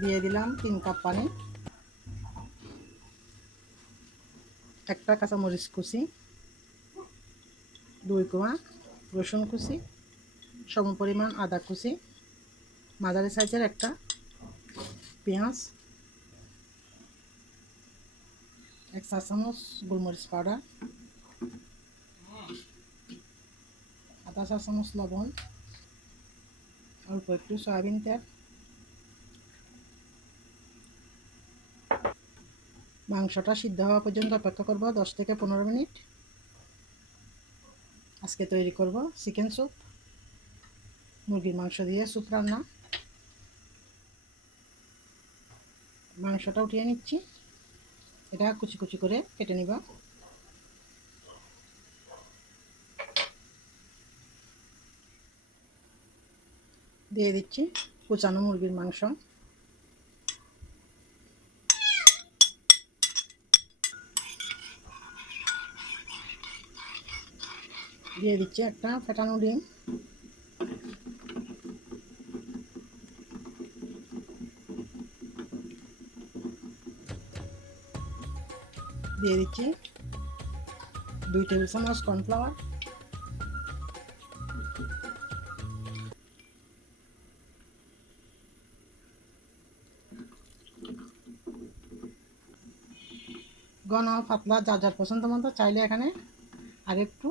দিয়ে দিলাম 3 কাপ পানি, একটা কাঁচামরিচ কুচি, 2 কোয়া রসুন কুচি, সমপরিমাণ আদা কুচি, মাঝারি সাইজের একটা পেঁয়াজ, 1 চা চামচ গোলমরিচ পাউডার, আধা চা চামচ লবণ, অল্প একটু সয়াবিন তেল। মাংসটা সিদ্ধ হওয়া পর্যন্ত অপেক্ষা করব 10 থেকে 15 মিনিট। আজকে তৈরি করব চিকেন স্যুপ, মুরগির মাংস দিয়ে স্যুপ রান্না। মাংসটা উঠিয়ে নিচ্ছি, এটা কুচি কুচি করে কেটে নিব। দিয়ে দিচ্ছি কুচানো মুরগির মাংস, দিয়ে দিচ্ছি একটা ফেটানো ডিম, দিয়ে দিচ্ছি 2 টেবিল চামচ কর্নফ্লাওয়ার, ঘন পাতলা যার যার পছন্দ মতো, চাইলে এখানে আর একটু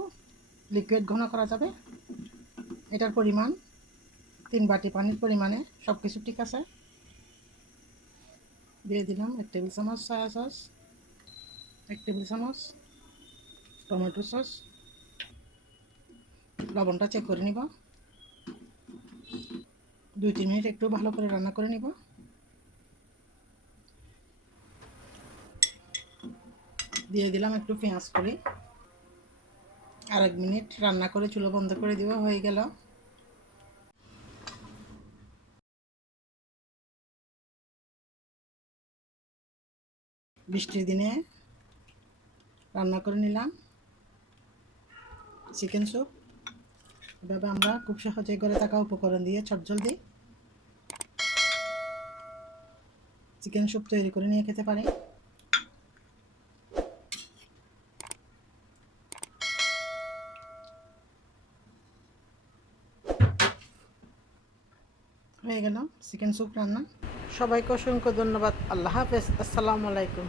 লিকুইড ঘন করা যাবে। এটার পরিমাণ 3 বাটি পানির পরিমাণে সব কিছু ঠিক আছে। দিয়ে দিলাম 1 টেবিল চামচ সয়া সস, 1 টেবিল চামচ টমেটো সস, লবণটা চেক করে নিব। 2-3 মিনিট একটু ভালো করে রান্না করে নিব। দিয়ে দিলাম একটু পেঁয়াজ কলি, আর 1 মিনিট রান্না করে চুলা বন্ধ করে দিব। হয়ে গেল। বৃষ্টির দিনে রান্না করে নিলাম চিকেন স্যুপ। এভাবে আমরা খুব সহজে ঘরে থাকা উপকরণ দিয়ে চটজলদি চিকেন স্যুপ তৈরি করে নিয়ে খেতে পারি। হয়ে গেল চিকেন স্যুপ রান্না। সবাইকে অসংখ্য ধন্যবাদ। আল্লাহ হাফেজ। আসসালামু আলাইকুম।